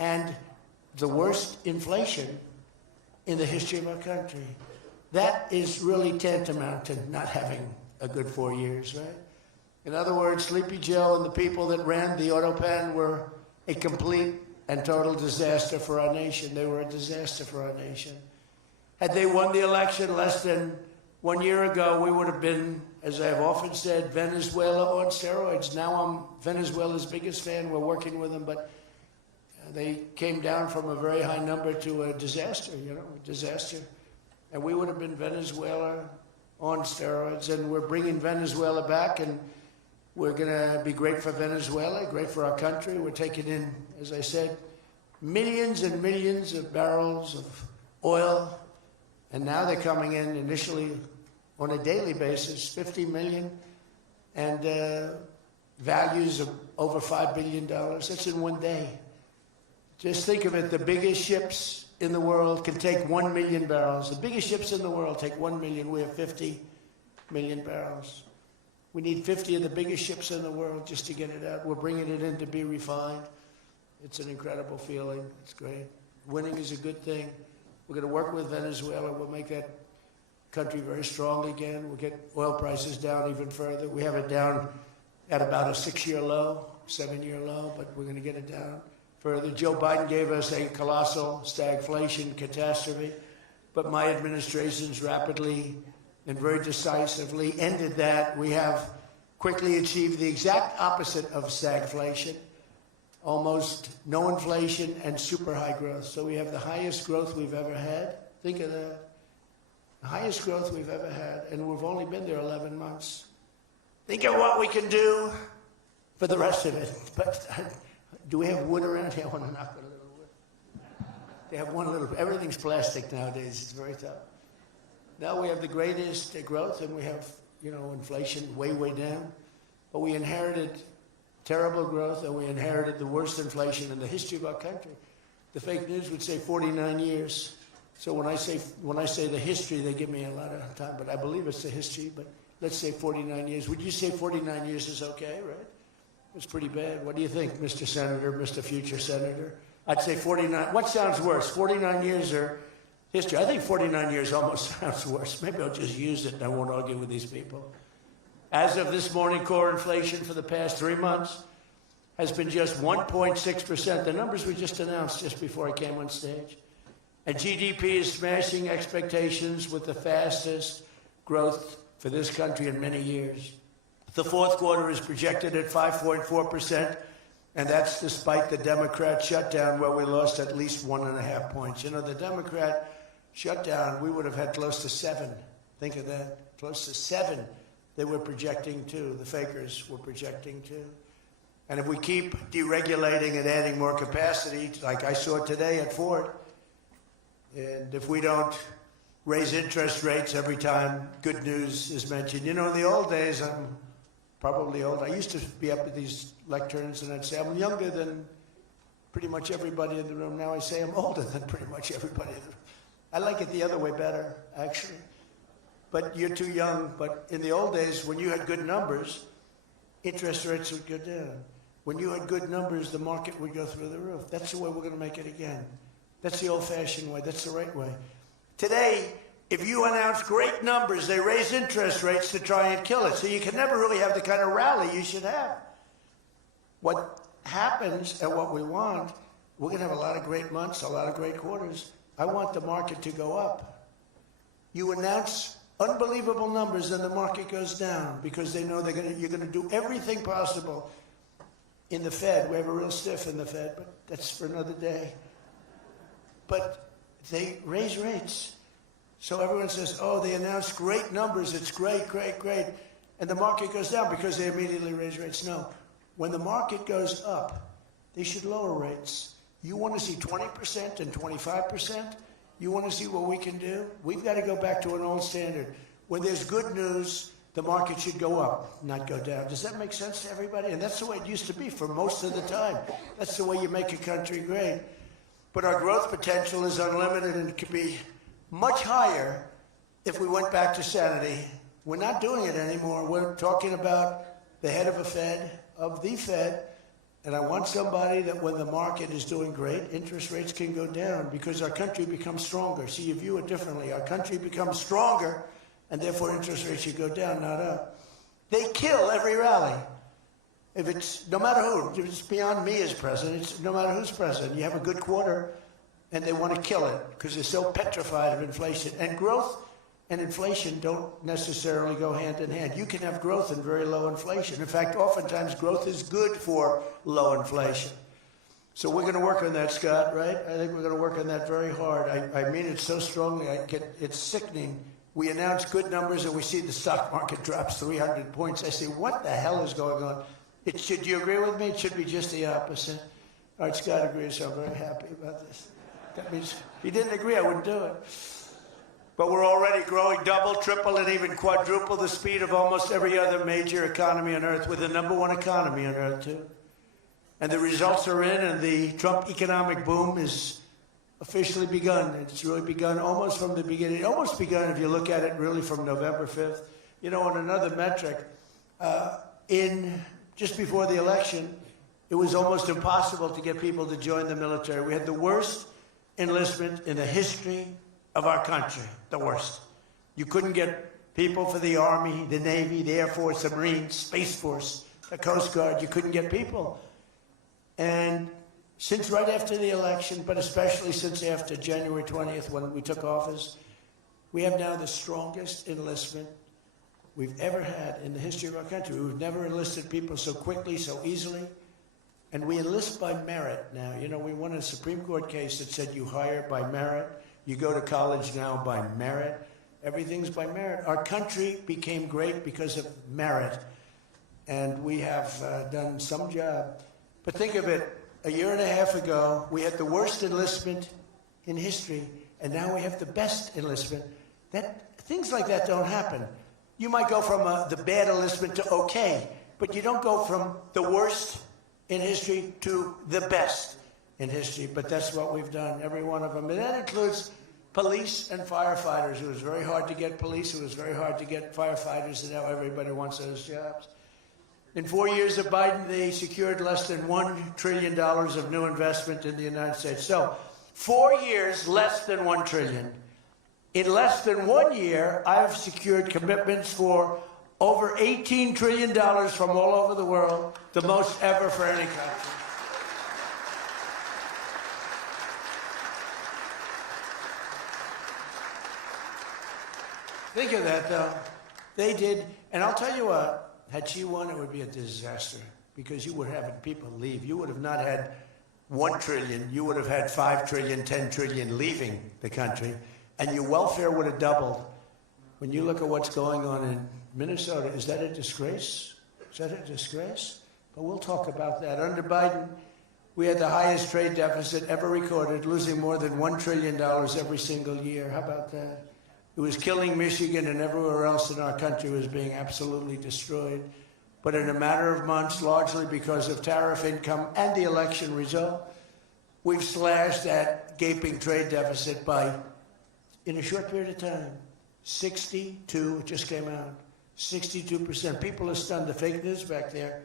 and the worst inflation in the history of our country. That is really tantamount to not having a good 4 years, right? In other words, Sleepy Joe and the people that ran the auto pen were a complete and total disaster for our nation. They were a disaster for our nation. Had they won the election less than 1 year ago, we would have been, as I've often said, Venezuela on steroids. Now I'm Venezuela's biggest fan. We're working with them, but they came down from a very high number to a disaster, a disaster. And we would have been Venezuela on steroids, and we're bringing Venezuela back, and we're going to be great for Venezuela, great for our country. We're taking in, as I said, millions and millions of barrels of oil, and now they're coming in initially on a daily basis, 50 million, and values of over $5 billion. That's in 1 day. Just think of it, the biggest ships in the world can take 1 million barrels. The biggest ships in the world take 1 million. We have 50 million barrels. We need 50 of the biggest ships in the world just to get it out. We're bringing it in to be refined. It's an incredible feeling. It's great. Winning is a good thing. We're going to work with Venezuela. We'll make that country very strong again. We'll get oil prices down even further. We have it down at about a 6-year low, 7-year low, but we're going to get it down further. Joe Biden gave us a colossal stagflation catastrophe, but my administration's rapidly and very decisively ended that. We have quickly achieved the exact opposite of stagflation, almost no inflation and super high growth. So we have the highest growth we've ever had. Think of that. The highest growth we've ever had, and we've only been there 11 months. Think of what we can do for the rest of it. But do we have wood around here? I want to knock on a little wood. They have one little, everything's plastic nowadays. It's very tough. Now we have the greatest growth, and we have, inflation way, way down. But we inherited terrible growth, and we inherited the worst inflation in the history of our country. The fake news would say 49 years. So when I say the history, they give me a lot of time, but I believe it's the history. But let's say 49 years. Would you say 49 years is okay, right? It's pretty bad. What do you think, Mr. Senator, Mr. Future Senator? I'd say 49. What sounds worse, 49 years or history? I think 49 years almost sounds worse. Maybe I'll just use it and I won't argue with these people. As of this morning, core inflation for the past 3 months has been just 1.6%. The numbers we just announced just before I came on stage. And GDP is smashing expectations with the fastest growth for this country in many years. The fourth quarter is projected at 5.4%, and that's despite the Democrat shutdown where we lost at least 1.5 points. The Democrat shutdown, we would have had close to 7. Think of that, close to 7 they were projecting to, the fakers were projecting to. And if we keep deregulating and adding more capacity, like I saw today at Ford, and if we don't raise interest rates every time good news is mentioned. In the old days, I'm probably old. I used to be up at these lecterns and I'd say, I'm younger than pretty much everybody in the room. Now I say I'm older than pretty much everybody in the room. I like it the other way better, actually. But you're too young. But in the old days, when you had good numbers, interest rates would go down. When you had good numbers, the market would go through the roof. That's the way we're going to make it again. That's the old-fashioned way. That's the right way. Today, if you announce great numbers, they raise interest rates to try and kill it. So you can never really have the kind of rally you should have. What happens and what we want, we're going to have a lot of great months, a lot of great quarters. I want the market to go up. You announce unbelievable numbers and the market goes down because they know you're going to do everything possible. In the Fed, we have a real stiff in the Fed, but that's for another day. But they raise rates. So everyone says, oh, they announced great numbers. It's great, great, great. And the market goes down because they immediately raise rates. No. When the market goes up, they should lower rates. You want to see 20% and 25%? You want to see what we can do? We've got to go back to an old standard. When there's good news, the market should go up, not go down. Does that make sense to everybody? And that's the way it used to be for most of the time. That's the way you make a country great. But our growth potential is unlimited and it could be much higher if we went back to sanity. We're not doing it anymore. We're talking about the head of the Fed, And I want somebody that when the market is doing great, interest rates can go down because our country becomes stronger. See, you view it differently. Our country becomes stronger, and therefore interest rates should go down, not up. They kill every rally. If it's, no matter who, if it's beyond me as president, it's no matter who's president. You have a good quarter, and they want to kill it because they're so petrified of inflation. And growth and inflation don't necessarily go hand in hand. You can have growth and very low inflation. In fact, oftentimes growth is good for low inflation. So we're going to work on that, Scott, right? I think we're going to work on that very hard. I mean it so strongly, it's sickening. We announce good numbers and we see the stock market drops 300 points. I say, what the hell is going on? Do you agree with me? It should be just the opposite. All right, Scott agrees, so I'm very happy about this. That means if he didn't agree, I wouldn't do it. But we're already growing double, triple, and even quadruple the speed of almost every other major economy on Earth. We're the #1 economy on Earth, too. And the results are in, and the Trump economic boom is officially begun. It's really begun almost from the beginning. Almost begun if you look at it really from November 5th. You know, on another metric, just before the election, it was almost impossible to get people to join the military. We had the worst enlistment in the history of our country, the worst. You couldn't get people for the Army, the Navy, the Air Force, the Marines, Space Force, the Coast Guard. You couldn't get people. And since right after the election, but especially since after January 20th when we took office, we have now the strongest enlistment we've ever had in the history of our country. We've never enlisted people so quickly, so easily. And we enlist by merit now. You know, we won a Supreme Court case that said you hire by merit. You go to college now by merit. Everything's by merit. Our country became great because of merit. And we have done some job. But think of it, a year and a half ago, we had the worst enlistment in history, and now we have the best enlistment. Things like that don't happen. You might go from the bad enlistment to okay, but you don't go from the worst in history to the best in history. But that's what we've done, every one of them. And that includes police and firefighters. It was very hard to get police. It was very hard to get firefighters, and now everybody wants those jobs. In 4 years of Biden, they secured less than $1 trillion of new investment in the United States. So 4 years, less than $1 trillion. In less than 1 year, I've secured commitments for over $18 trillion from all over the world, the most ever for any country. Think of that, though. They did, and I'll tell you what, had she won, it would be a disaster because you would have people leave. You would have not had $1 trillion. You would have had $5 trillion, $10 trillion leaving the country, and your welfare would have doubled. When you look at what's going on in Minnesota, is that a disgrace? Is that a disgrace? But we'll talk about that. Under Biden, we had the highest trade deficit ever recorded, losing more than $1 trillion every single year. How about that? It was killing Michigan, and everywhere else in our country was being absolutely destroyed. But in a matter of months, largely because of tariff income and the election result, we've slashed that gaping trade deficit by, in a short period of time, 62, it just came out, 62%. People are stunned. The fake news back there